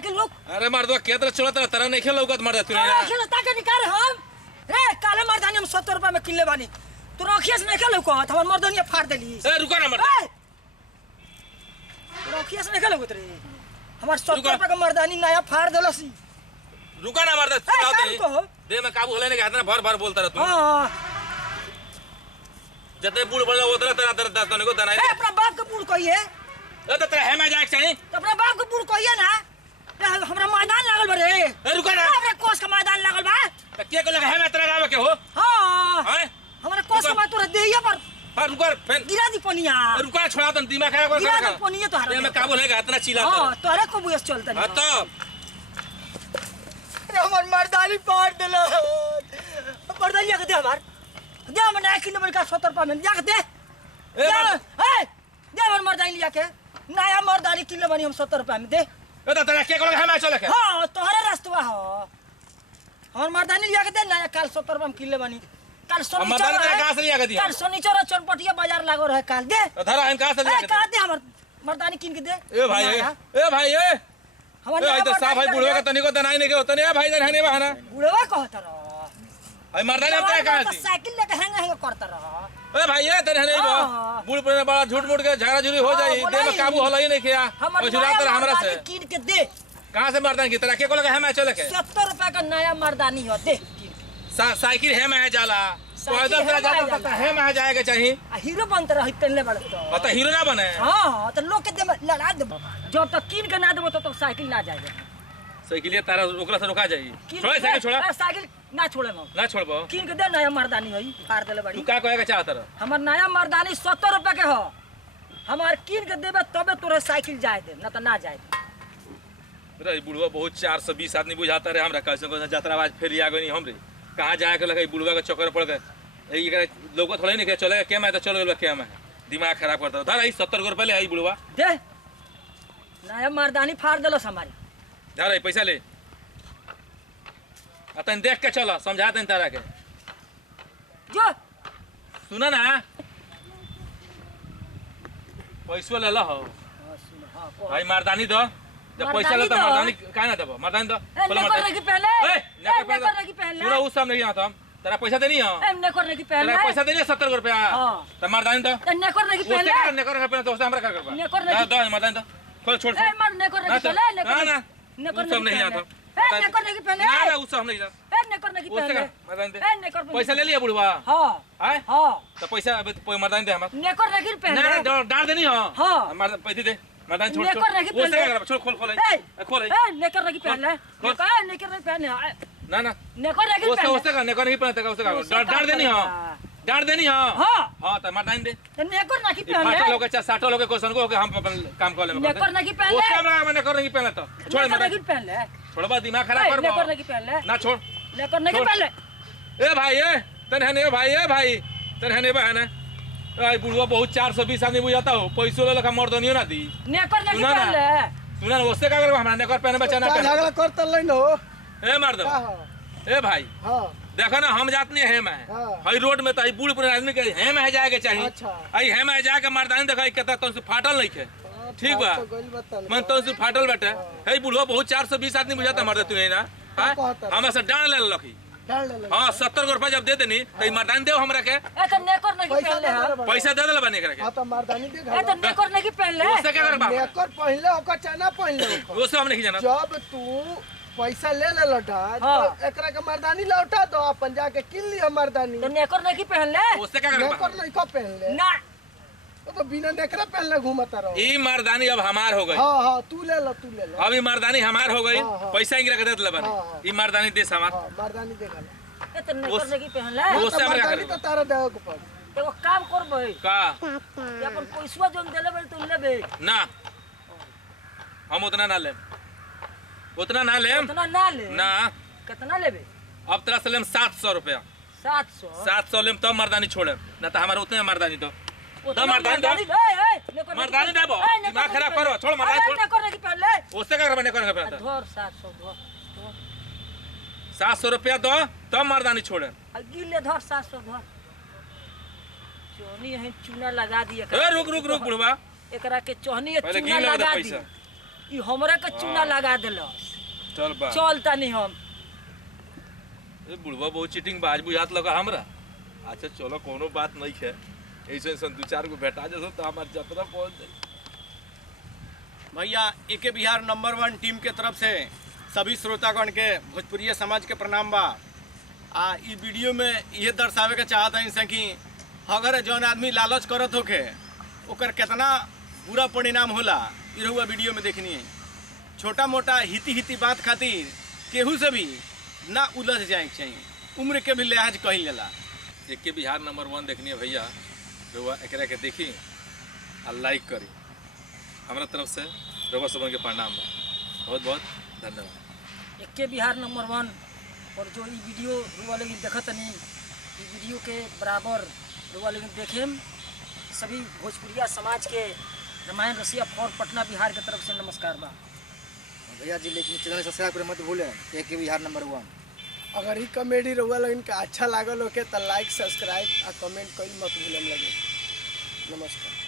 Cycle रुक। अरे मर्दवा के तरह चला तरह नहीं खेल लौकत मर्द तू नहीं खेल ताके निकाल हम रे काले मर्दानी हम 70 रुपया में किनले बानी तू रखिए से नहीं खेल लौकत हमर मर्दानी फाड़ देली ए रुका ना मर्द रखिए से नहीं खेल लौकत रे हमर 70 रुपया का मर्दानी नया फाड़ देलसी रुका ना मर्द दे में काबू होले नहीं हाथ में भर भर बोलता रह तू हां जते बूढ़ बोले उधर तेरा दस को दना ए अपना बाप के बूढ़ कहिए ए तो तेरा है मैं जाए चाहिए तो अपना बाप के बूढ़ कहिए ना हमरा मैदान लागल बा रे ए रुका ना हमरा कोस का मैदान लागल बा त के को लगा है मैं तेरा गावे के हो हां हैं हमरा कोस का तोरा देहिया पर रुका फिर गिरा दी पनिया रुका छोड़ा तन दिमाग खराब कर गिरा दी पनिया तोहरा ये मैं काबू है इतना चिल्ला हां तोरे को बुझ चलता हां तो हमर मर्दानी फाड़ देला मर्दानी के दे हमार दे हम नया किलो का 70 रुपया में जाके दे ए दे हमर मर्दानी लिया के नया मर्दानी किलो बनी हम 70 रुपया में दे ए तो तेरा के को लगा है मैं चले के हां तोहरे रास्ता हो हमर मर्दानी लिया के दे नया काल 70 रुपया में किलो बनी काल सोनी मर्दानी तेरा कहां से लिया के दिया काल सोनी चोरा चनपटिया बाजार लागो रहे काल दे धरा हम कहां से लिया के का दे हमर मर्दानी किन के दे ए भाई ए हमर ए तो साफ भाई बुढ़वा का तनी को दनाई नहीं के होतने ए भाई रहने बहाना बुढ़वा कहत रह आई मर्दानी अब तेरा कहां से साइकिल लेके हैंग करता रह ए भाई ए तेरे नहीं बा बूढ़ पर बड़ा झूठ मूठ के झगड़ा झुरी हो जाई दे में काबू होला ही नहीं किया और झुरा तर हमरा से किन के दे कहां से मर्दानी की तरह के को लगा है मैं चले के 70 रुपया का नया मर्दानी हो दे साइकिल है मैं जाला पैदल तेरा जाता है मैं जाएगा चाहिए हीरो बनते रह पहले बड़े तो हीरो ना बने हां तो लोग के दे लड़ा दे जब तक किन के ना देबो तो साइकिल ना जाएगा साइकिल तारा ओकरा से रुका जाई छोड़ साइकिल छोड़ा साइकिल ना छोड़े ना छोड़बो किन के दे नया मर्दानी होई फाड़ देले बड़ी तू का कहेगा चाहत रह हमर नया मर्दानी 70 रुपया के हो हमार किन के देबे तबे तोरे साइकिल जाए दे ना तो ना जाए रे बुढ़वा बहुत 420 आदमी बुझाता रे हमरा कैसे को यात्रा आवाज फेर आ गई हमरे कहां जाए के लगे बुढ़वा के चक्कर पड़ गए ए लोग थोड़े नहीं के चले के मैं तो चल गेल के मैं दिमाग खराब करता धर ई 70 रुपया ले आई बुढ़वा दे नया मर्दानी फाड़ देलस हमारी धर पैसा ले अतन देख के चलो समझा देन तारा के जो सुना ना पैसा ले लो भाई मर्दानी दो जब पैसा ले तो मर्दानी का ना देबो मर्दानी दो बोलो मर्दानी की पहले ए नेकर की पहले पूरा उस सामने यहाँ तो हम तेरा पैसा देनी है एमने करने की पहले तेरा पैसा देनी है 70 रुपया तो मर्दानी दो एमने करने की पहले ने करने के पहले तो हमरा का करबा दो मर्दानी दो खोल छोड़ ए मर्दानी करने की पहले ना ना ने करने सब नहीं आता ए ने करने की पहले ना उस सब नहीं जा ए ने करने की पहले मर्दानी दे ए ने कर पैसा ले लिया बुढ़वा हां हैं हां तो पैसा अब मर्दानी दे हमरा ने करने की पहले ना डाल देनी हां हां मर्दानी पैसे दे मर्दानी छोड़ वो से कर छोड़ खोल खोल खोल ए ने करने की पहले ने करने की पहले ना ना ने करने की पहले उससे का ने करने की पहले उससे डाल देनी हां डाल देनी हां हां हां तो मर्दानी दे ने करने की पहले 60 लोग 60 लोग क्वेश्चन को हम अपन काम कर ले ने करने की पहले उससे हमरा मैंने करने की पहले तो छोड़ मर्दानी की पहले छोड़बा दिमाग खराब कर ने करने की पहले ना छोड़ ने करने की पहले ए भाई ए तने ने भाई ए भाई तने ने बहन आई बुढ़वा बहुत 420 आदमी बुझाता हो पैसो ले लखा मर्दनियो ना दी ने करने की पहले सुना ना उससे का करबा हमरा ने कर पहने बचाना कर झगड़ा करत ले न हो ए मर्द ए भाई हां देखो ना हम जातनी है मैं हई रोड में तो आई बूढ़ पुराने आदमी के है मैं जाए के चाहिए आई है मैं जाके मर्दानी देखा केता तो से फाटल नहीं है ठीक बा मन तो से फाटल बैठे हई बुढ़वा बहुत 420 आदमी बुझाता मर्द तू ना हमरा से डांड ले लखी हां 70 रुपया जब दे देनी तो मर्दानी देव हमरा के ए तो ने करने की पहले पैसा दे देला बने के हां तो मर्दानी दे ए तो ने करने की पहले उससे क्या करबा नेकर पहले ओकर चना पहले वो सब हम नहीं जाना जब तू पैसा ले ले लौटा तो एकरा के मर्दानी लौटा दो अपन जाके किन लिया मर्दानी तो ने करने की पहले उससे क्या करबा नेकर नहीं को पहले ना तो बिना नेकरा पहले घूमता रहो ई मर्दानी अब हमार हो गई हां हां तू ले लो अब ई मर्दानी हमार हो गई पैसा इंगरा के दे दे बने ई मर्दानी देश हमार हां मर्दानी देखा ए तो ने करने की पहले वो से हमरा मर्दानी तो तारा देव के पड़ एगो काम करबे का ये अपन पैसा जोन देले बे तू लेबे ना हम उतना ना ले उतना ना ले उतना ना ले ना कितना लेबे अब तेरा से लेम 700 रुपया 700 लेम तब मर्दानी छोड़े ना तो हमारे उतने मर्दानी दो तो मर्दानी दो मर्दानी देबो दिमाग खराब करो छोड़ मर्दानी छोड़ करने की पहले उससे क्या करबा ने करने के पहले धर 700 धर 700 रुपया दो तब मर्दानी छोड़े गिले धर 700 धर चोहनी है चूना लगा दिए ए रुक रुक रुक बुढ़वा एकरा के चोहनी है पहले चूना गिन ले लगा पैसा दी ई हमरा के चूना लगा देलस। चल बा चलता नहीं हम। ए बुढ़वा बहुत चीटिंग बाज बुझात लगा हमरा। अच्छा चलो कोनो बात नहीं है, ऐसे सन दो चार को भेटा जैसे तो हमार जतरा पहुंच जाए। भैया एके बिहार नंबर 1 टीम के तरफ से सभी श्रोतागण के भोजपुरिया समाज के प्रणाम बा। आ ई वीडियो में ये दर्शावे के चाहत हई कि अगर जौन आदमी लालच करत होके ओकर कितना बुरा परिणाम होला ई रहुआ वीडियो में देखनी है। छोटा मोटा हिती बात खातिर केहू से भी ना उलझ जाए के चाहिए, उम्र के भी लिहाज कही जाला। एक के बिहार नंबर 1 देखनी है भैया, रउआ एकरा के देखी और लाइक करी। हमारा तरफ से रउआ सबन के प्रणाम बा, बहुत बहुत धन्यवाद। एक के बिहार नंबर 1 और जो ई वीडियो रुआ लगी देखत नहीं, ई वीडियो के बराबर रुआ लगी देखेम। सभी भोजपुरिया समाज के रामायण रसिया फॉर पटना बिहार के तरफ से नमस्कार बा। भैया जी लेकिन चैनल सब्सक्राइब करे मत भूलें। एक के बिहार नंबर 1। अगर ई कॉमेडी रहुआ लोगन के अच्छा लागल होके तो लाइक सब्सक्राइब और कमेंट कईल मत भूलम लगे। नमस्कार।